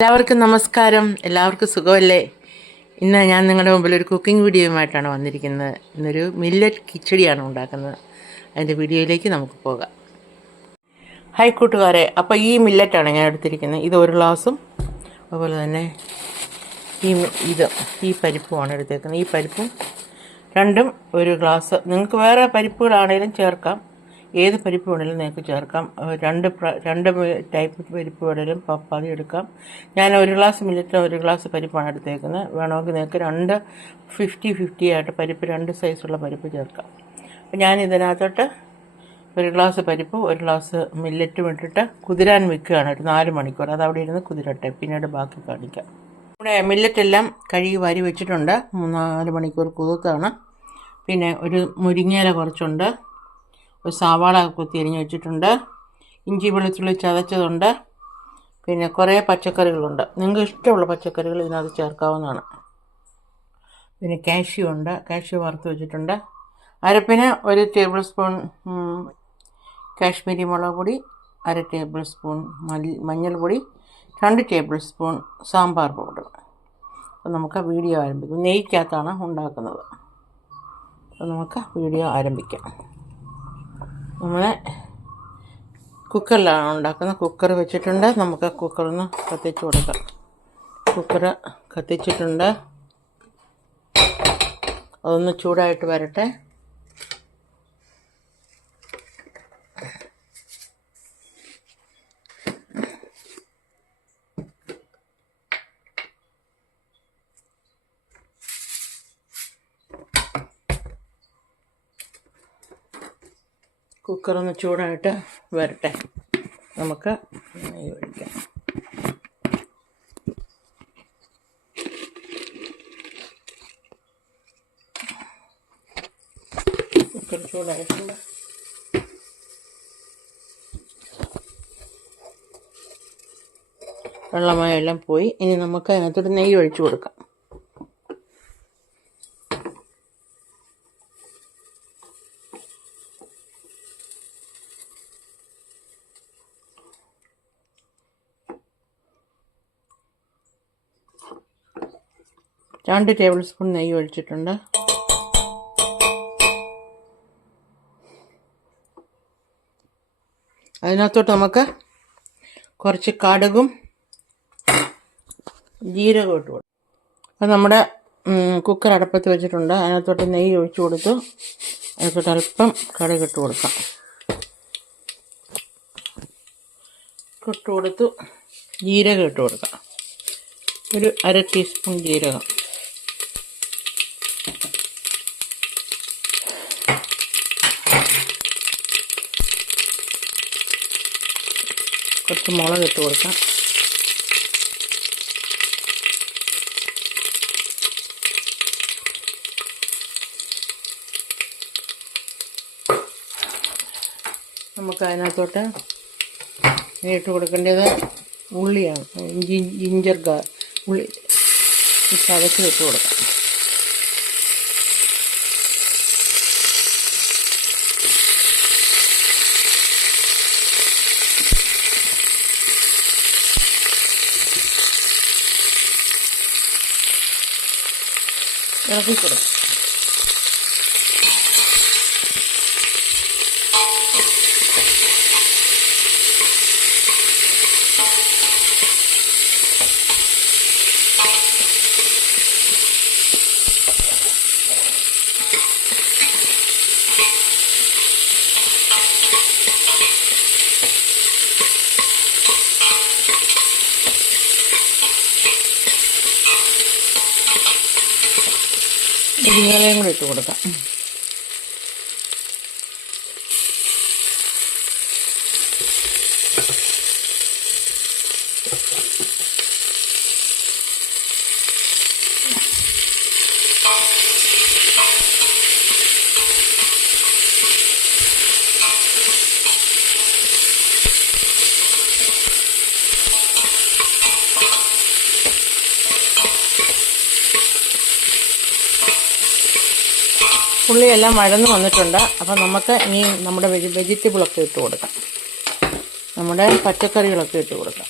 എല്ലാവർക്കും നമസ്കാരം. എല്ലാവർക്കും സുഖമല്ലേ? ഇന്ന് ഞാൻ നിങ്ങളുടെ മുമ്പിൽ ഒരു കുക്കിംഗ് വീഡിയോയുമായിട്ടാണ് വന്നിരിക്കുന്നത്. ഇന്നൊരു മില്ലറ്റ് കിച്ചടിയാണ് ഉണ്ടാക്കുന്നത്. അതിൻ്റെ വീഡിയോയിലേക്ക് നമുക്ക് പോകാം. ഹായ് കൂട്ടുകാരെ, അപ്പോൾ ഈ മില്ലറ്റാണ് ഞാൻ എടുത്തിരിക്കുന്നത്. ഇത് ഒരു ഗ്ലാസും അതുപോലെ തന്നെ ഈ പരിപ്പുമാണ് എടുത്തേക്കുന്നത്. ഈ പരിപ്പും രണ്ടും ഒരു ഗ്ലാസ്. നിങ്ങൾക്ക് വേറെ പരിപ്പുകളാണെങ്കിലും ചേർക്കാം, ഏത് പരിപ്പ് വേണമെങ്കിലും നിങ്ങൾക്ക് ചേർക്കാം. രണ്ട് ടൈപ്പ് പരിപ്പ് വേണമെങ്കിലും പപ്പാതി എടുക്കാം. ഞാൻ ഒരു ഗ്ലാസ് മില്ലറ്റ് ഒരു ഗ്ലാസ് പരിപ്പാണ് എടുത്തേക്കുന്നത്. വേണമെങ്കിൽ നിങ്ങൾക്ക് 50-50 ആയിട്ട് പരിപ്പ്, രണ്ട് സൈസുള്ള പരിപ്പ് ചേർക്കാം. അപ്പോൾ ഞാൻ ഇതിനകത്തോട്ട് ഒരു ഗ്ലാസ് പരിപ്പ് ഒരു ഗ്ലാസ് മില്ലറ്റും ഇട്ടിട്ട് കുതിരാൻ വെക്കുകയാണ് ഒരു 4 മണിക്കൂർ. അത് അവിടെ ഇരുന്ന് കുതിരട്ടെ, പിന്നീട് ബാക്കി കാണിക്കാം. ഇവിടെ മില്ലറ്റെല്ലാം കഴുകി വാരി വെച്ചിട്ടുണ്ട്. 4 മണിക്കൂർ കുതിർത്താണ്. പിന്നെ ഒരു മുരിങ്ങയില കുറച്ചുണ്ട്, ഒരു സവാള കുത്തി അരിഞ്ഞ് വെച്ചിട്ടുണ്ട്, ഇഞ്ചി വെളുത്തുള്ളി ചതച്ചതുണ്ട്, പിന്നെ കുറേ പച്ചക്കറികളുണ്ട്. നിങ്ങൾക്ക് ഇഷ്ടമുള്ള പച്ചക്കറികൾ ഇതിനകത്ത് ചേർക്കാവുന്നതാണ്. പിന്നെ കാഷ്യൂ ഉണ്ട്, കാഷ്യൂ വറുത്ത് വെച്ചിട്ടുണ്ട്. അരപ്പിന് 1 ടേബിൾ സ്പൂൺ കാശ്മീരി മുളക് പൊടി, 1/2 ടേബിൾ സ്പൂൺ മഞ്ഞൾപ്പൊടി, 2 ടേബിൾ സ്പൂൺ സാമ്പാർ പൗഡർ. അപ്പോൾ നമുക്ക് വീഡിയോ ആരംഭിക്കും. നെയ്ക്കകത്താണ് ഉണ്ടാക്കുന്നത്. അപ്പോൾ നമുക്ക് വീഡിയോ ആരംഭിക്കാം. നമ്മൾ കുക്കറിലാണ് ഉണ്ടാക്കുന്നത്. കുക്കർ വെച്ചിട്ടുണ്ട്. നമുക്ക് കുക്കറൊന്ന് കത്തിച്ച് കൊടുക്കാം. കുക്കർ കത്തിച്ചിട്ടുണ്ട്. അതൊന്ന് ചൂടായിട്ട് വരട്ടെ. കുക്കറൊന്ന് ചൂടായിട്ട് വരട്ടെ. നമുക്ക് നെയ്യ് ഒഴിക്കാം. കുക്കർ ചൂടായിട്ടുണ്ട്. വെള്ളമയെല്ലാം പോയി. ഇനി നമുക്ക് അതിനകത്തോട്ട് നെയ്യ് ഒഴിച്ചു കൊടുക്കാം. രണ്ട് ടേബിൾ സ്പൂൺ നെയ്യ് ഒഴിച്ചിട്ടുണ്ട്. അതിനകത്തോട്ട് നമുക്ക് കുറച്ച് കടുകും ജീരകവും ഇട്ട് കൊടുക്കും. അത് നമ്മുടെ കുക്കർ അടപ്പത്ത് വെച്ചിട്ടുണ്ട്. അതിനകത്തോട്ട് നെയ്യ് ഒഴിച്ചു കൊടുത്തു. അതിനകത്തോട്ട് അല്പം കടുക് ഇട്ട് കൊടുക്കാം. ഇട്ട് കൊടുത്തു. ജീരകം ഇട്ട് കൊടുക്കാം. ഒരു 1/2 ടീസ്പൂൺ ജീരകം. കുറച്ച് മുളക് ഇട്ട് കൊടുക്കാം. നമുക്ക് അതിനകത്തോട്ട് ഇട്ട് കൊടുക്കേണ്ടത് ഉള്ളിയാണ്. ജിഞ്ചർ ഉള്ളി ചതച്ച് ഇട്ട് കൊടുക്കാം. ഇളക്കി കൊടുക്കാം. മുരിങ്ങയിലയും കൂടെ ഇട്ട് കൊടുക്കാം. ഉള്ളിയെല്ലാം വഴന്ന് വന്നിട്ടുണ്ട്. അപ്പം നമുക്ക് ഇനി നമ്മുടെ വെജിറ്റബിളൊക്കെ ഇട്ട് കൊടുക്കാം. നമ്മുടെ പച്ചക്കറികളൊക്കെ ഇട്ട് കൊടുക്കാം.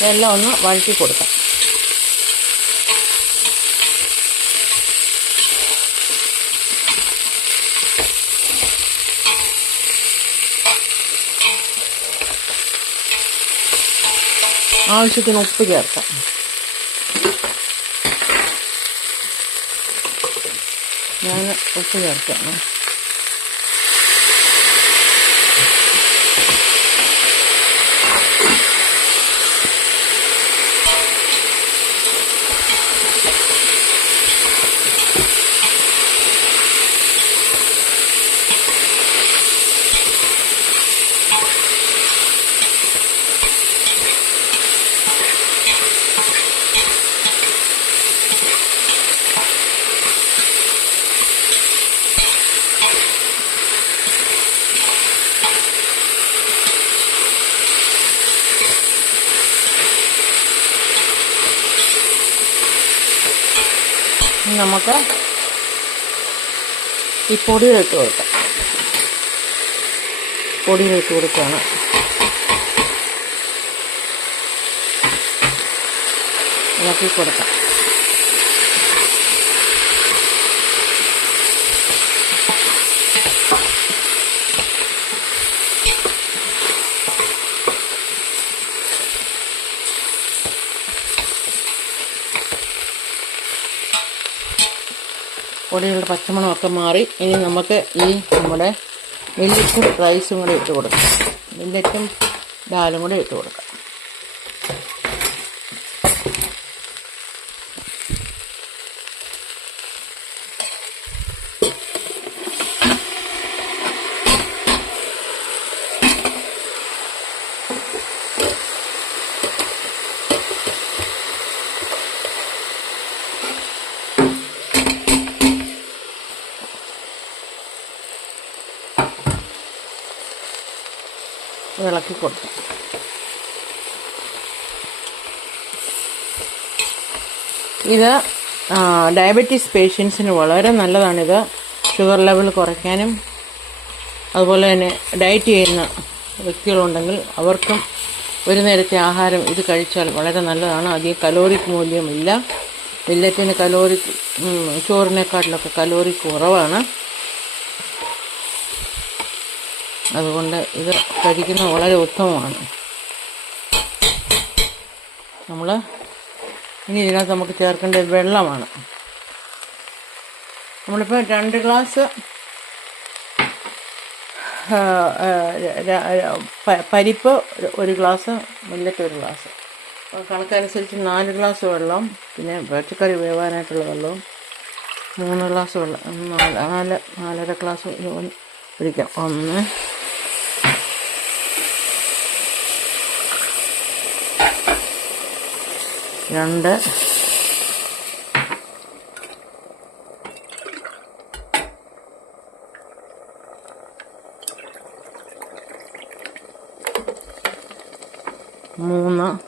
ഇതെല്ലാം ഒന്ന് വഴറ്റി കൊടുക്കാം. ആവശ്യത്തിന് ഉപ്പ് ചേർക്കാം. ഞാൻ ഉപ്പ് ചേർക്കാം. നമുക്ക് ഈ പൊടിയിലിട്ട് കൊടുക്കാം. പൊടിയിലിട്ട് കൊടുക്കുകയാണ്. ഇളക്കി കൊടുക്കാം. പൊടികളുടെ പച്ചമണമൊക്കെ മാറി. ഇനി നമുക്ക് ഈ നമ്മുടെ മില്ലറ്റും റൈസും കൂടെ ഇട്ട് കൊടുക്കാം. മില്ലറ്റും ദാലും കൂടെ ഇട്ട് കൊടുക്കാം. ഇളക്കി കൊടുക്കാം. ഇത് ഡയബറ്റീസ് പേഷ്യൻസിന് വളരെ നല്ലതാണിത്. ഷുഗർ ലെവൽ കുറയ്ക്കാനും അതുപോലെ തന്നെ ഡയറ്റ് ചെയ്യുന്ന വ്യക്തികളുണ്ടെങ്കിൽ അവർക്കും ഒരു നേരത്തെ ആഹാരം ഇത് കഴിച്ചാൽ വളരെ നല്ലതാണ്. അധികം കലോറിക് മൂല്യമില്ല. മില്ലറ്റിന് ചോറിനേക്കാട്ടിലൊക്കെ കലോറി കുറവാണ്. അതുകൊണ്ട് ഇത് കഴിക്കുന്നത് വളരെ ഉത്തമമാണ്. ഇനി ഇതിനകത്ത് നമുക്ക് ചേർക്കേണ്ടത് വെള്ളമാണ്. നമ്മളിപ്പോൾ 2 ഗ്ലാസ് പരിപ്പ് 1 ഗ്ലാസ്, മില്ലറ്റ് 1 ഗ്ലാസ്, കണക്കനുസരിച്ച് 4 ഗ്ലാസ് വെള്ളം, പിന്നെ പച്ചക്കറി വേവാനായിട്ടുള്ള വെള്ളവും 3 ഗ്ലാസ് വെള്ളം, 4.5 ഗ്ലാസ് ഒഴിക്കാം. 1 2 3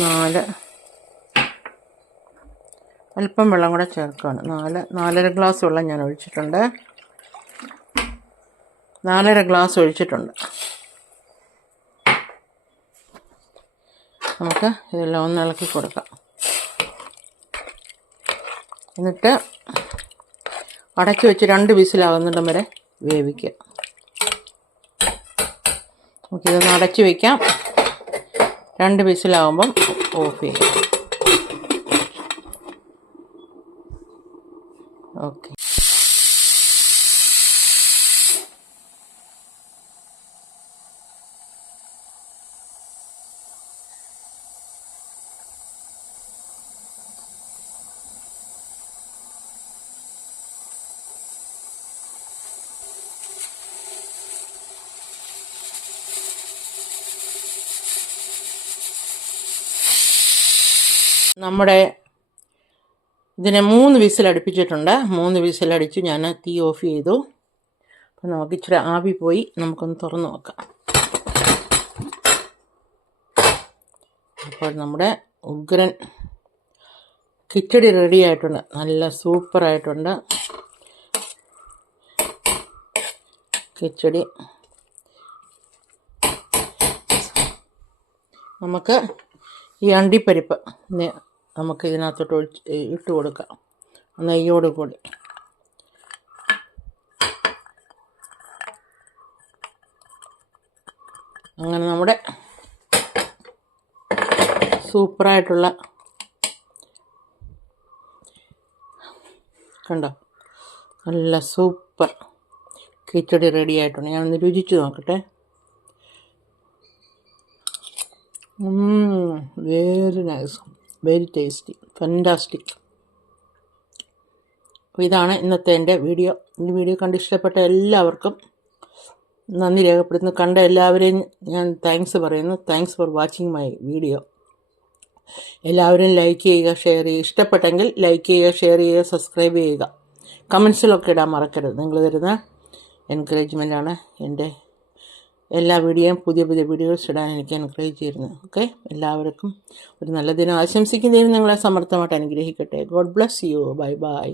4 അല്പം വെള്ളം കൂടെ ചേർക്കുകയാണ്. 4.5 ഗ്ലാസ് വെള്ളം ഞാൻ ഒഴിച്ചിട്ടുണ്ട്. 4.5 ഗ്ലാസ് ഒഴിച്ചിട്ടുണ്ട്. നമുക്ക് ഇതെല്ലാം ഒന്ന് ഇളക്കി കൊടുക്കാം. എന്നിട്ട് അടച്ചു വെച്ച് 2 വിസിലാകുന്നിടം വരെ വേവിക്കുക. നമുക്കിതൊന്ന് അടച്ചു വയ്ക്കാം. 2 വിസിലാകുമ്പം ഓഫ് ചെയ്യാം. ഓക്കെ. നമ്മുടെ ഇതിനെ 3 വിസിൽ അടുപ്പിച്ചിട്ടുണ്ട്. 3 വിസിലടിച്ച് ഞാൻ തീ ഓഫ് ചെയ്തു. അപ്പം നമുക്ക് ഇച്ചിരി ആവി പോയി. നമുക്കൊന്ന് തുറന്ന് നോക്കാം. അപ്പോൾ നമ്മുടെ ഉഗ്രൻ കിച്ചടി റെഡി ആയിട്ടുണ്ട്, നല്ല സൂപ്പറായിട്ടുണ്ട് കിച്ചടി. നമുക്ക് ഈ അണ്ടിപ്പരിപ്പ് നമുക്ക് ഇതിനകത്തോട്ട് ഇട്ട് കൊടുക്കാം, നെയ്യോട് കൂടി. അങ്ങനെ നമ്മുടെ സൂപ്പറായിട്ടുള്ള, കണ്ടോ, നല്ല സൂപ്പർ കിച്ചടി റെഡി ആയിട്ടുണ്ട്. ഞാനൊന്ന് രുചിച്ച് നോക്കട്ടെ. Very nice, very tasty, fantastic. അപ്പോൾ ഇതാണ് ഇന്നത്തെ എൻ്റെ വീഡിയോ. ഈ വീഡിയോ കണ്ട് ഇഷ്ടപ്പെട്ട എല്ലാവർക്കും നന്ദി രേഖപ്പെടുത്തുന്നു. കണ്ട എല്ലാവരെയും ഞാൻ താങ്ക്സ് പറയുന്നു. Thanks for watching my video. എല്ലാവരും ലൈക്ക് ചെയ്യുക, ഷെയർ ചെയ്യുക. ഇഷ്ടപ്പെട്ടെങ്കിൽ ലൈക്ക് ചെയ്യുക, ഷെയർ ചെയ്യുക, സബ്സ്ക്രൈബ് ചെയ്യുക. കമൻസിലൊക്കെ ഇടാൻ മറക്കരുത്. നിങ്ങൾ തരുന്ന എൻകറേജ്മെൻറ്റാണ് എൻ്റെ എല്ലാ വീഡിയോയും, പുതിയ പുതിയ വീഡിയോസ് ഇടാൻ എനിക്ക് എൻകറേജ് ചെയ്യുന്നത്. ഓക്കെ, എല്ലാവർക്കും ഒരു നല്ല ദിനം ആശംസിക്കുന്നതിന് നിങ്ങളെ സമർത്ഥമായിട്ട് അനുഗ്രഹിക്കട്ടെ. God bless you. Bye bye.